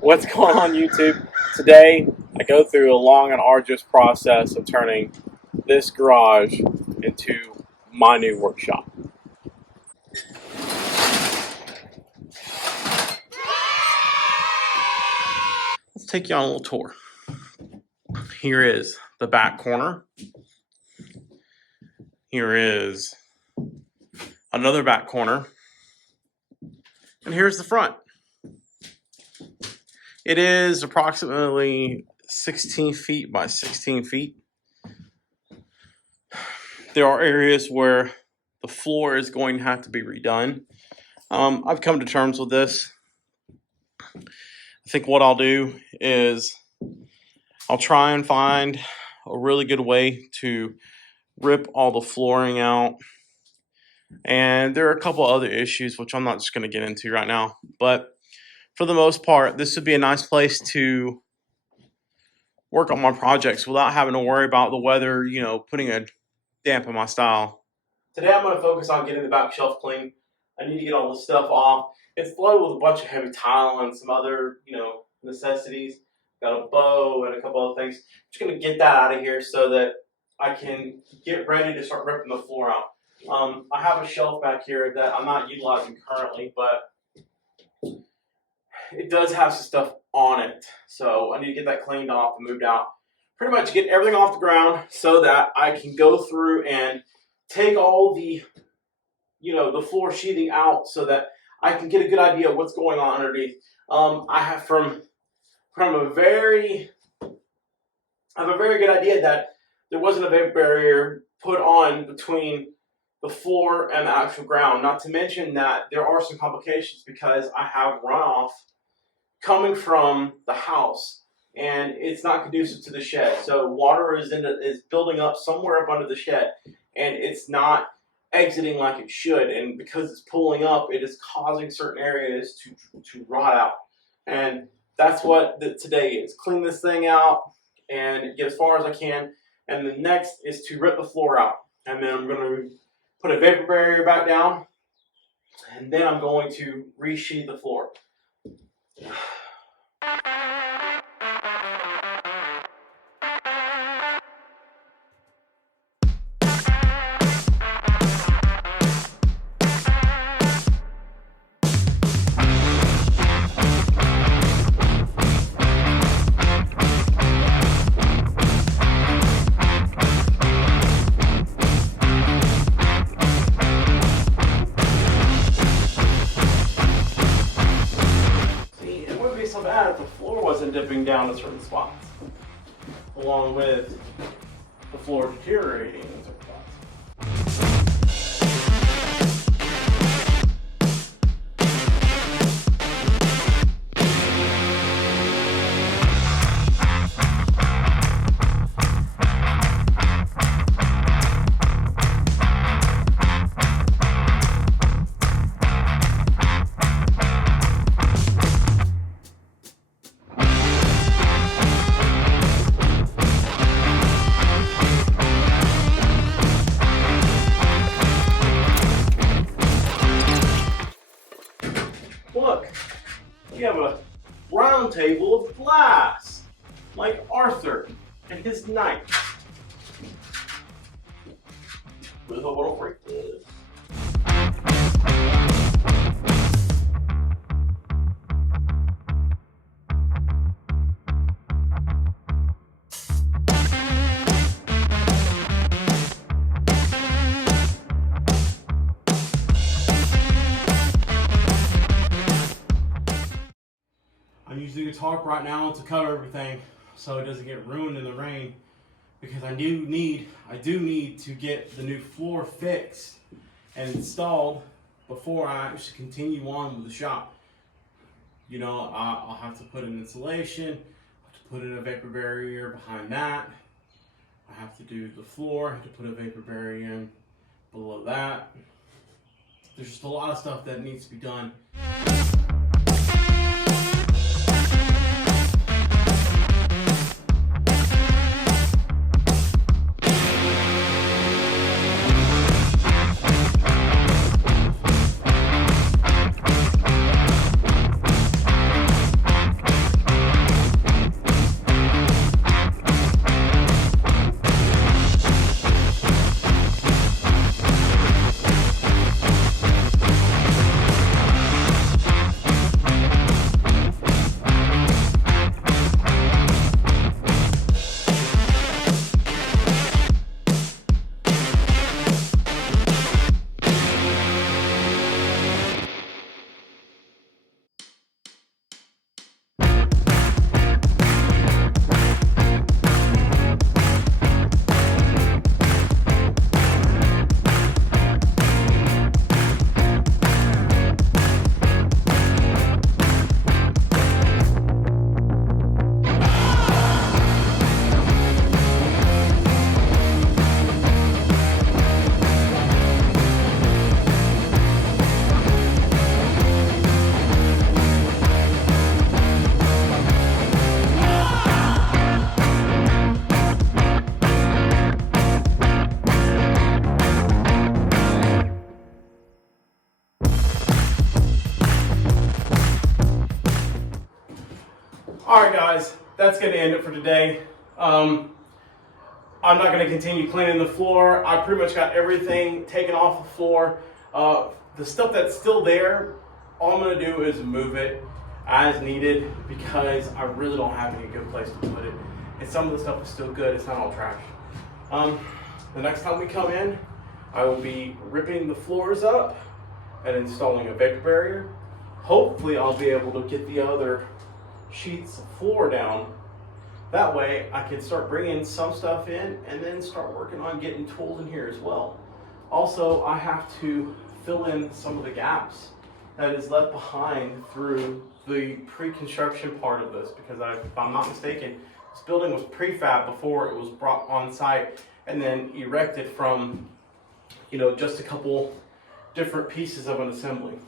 What's going on, YouTube? Today, I go through a long and arduous process of turning this garage into my new workshop. Let's take you on a little tour. Here is the back corner. Here is another back corner. And here's the front. It is approximately 16 feet by 16 feet. There are areas where the floor is going to have to be redone. I've come to terms with this. I think what I'll do is I'll try and find a really good way to rip all the flooring out. And there are a couple other issues which I'm not just going to get into right now. But for the most part, this would be a nice place to work on my projects without having to worry about the weather, putting a damp in my style. Today I'm going to focus on getting the back shelf clean. I need to get all this stuff off. It's loaded with a bunch of heavy tile and some other, necessities. Got a bow and a couple other things. I'm just going to get that out of here so that I can get ready to start ripping the floor out. I have a shelf back here that I'm not utilizing currently, but it does have some stuff on it. So I need to get that cleaned off and moved out. Pretty much get everything off the ground so that I can go through and take all the, the floor sheathing out so that I can get a good idea of what's going on underneath. I have a very good idea that there wasn't a vapor barrier put on between the floor and the actual ground. Not to mention that there are some complications because I have runoff coming from the house and it's not conducive to the shed. So water is building up somewhere up under the shed and it's not exiting like it should. And because it's pulling up, it is causing certain areas to rot out. And that's what today is. Clean this thing out and get as far as I can. And the next is to rip the floor out. And then I'm going to put a vapor barrier back down. And then I'm going to resheathe the floor. So bad if the floor wasn't dipping down to certain spots, along with the floor deteriorating in certain spots. Look, you have a round table of glass, like Arthur and his knight. With a little break this. I'm using a tarp right now to cover everything so it doesn't get ruined in the rain because I do need to get the new floor fixed and installed before I actually continue on with the shop. I'll have to put in insulation, I have to put in a vapor barrier behind that, I have to do the floor, I have to put a vapor barrier in below that. There's just a lot of stuff that needs to be done. Alright guys, that's going to end it for today. I'm not going to continue cleaning the floor. I pretty much got everything taken off the floor. The stuff that's still there, all I'm going to do is move it as needed because I really don't have any good place to put it. And some of the stuff is still good, it's not all trash. The next time we come in, I will be ripping the floors up and installing a vapor barrier. Hopefully I'll be able to get the other sheets of floor down. That way I can start bringing some stuff in and then start working on getting tools in here as well. Also, I have to fill in some of the gaps that is left behind through the pre-construction part of this, because if I'm not mistaken, this building was prefab before it was brought on site and then erected from, just a couple different pieces of an assembly.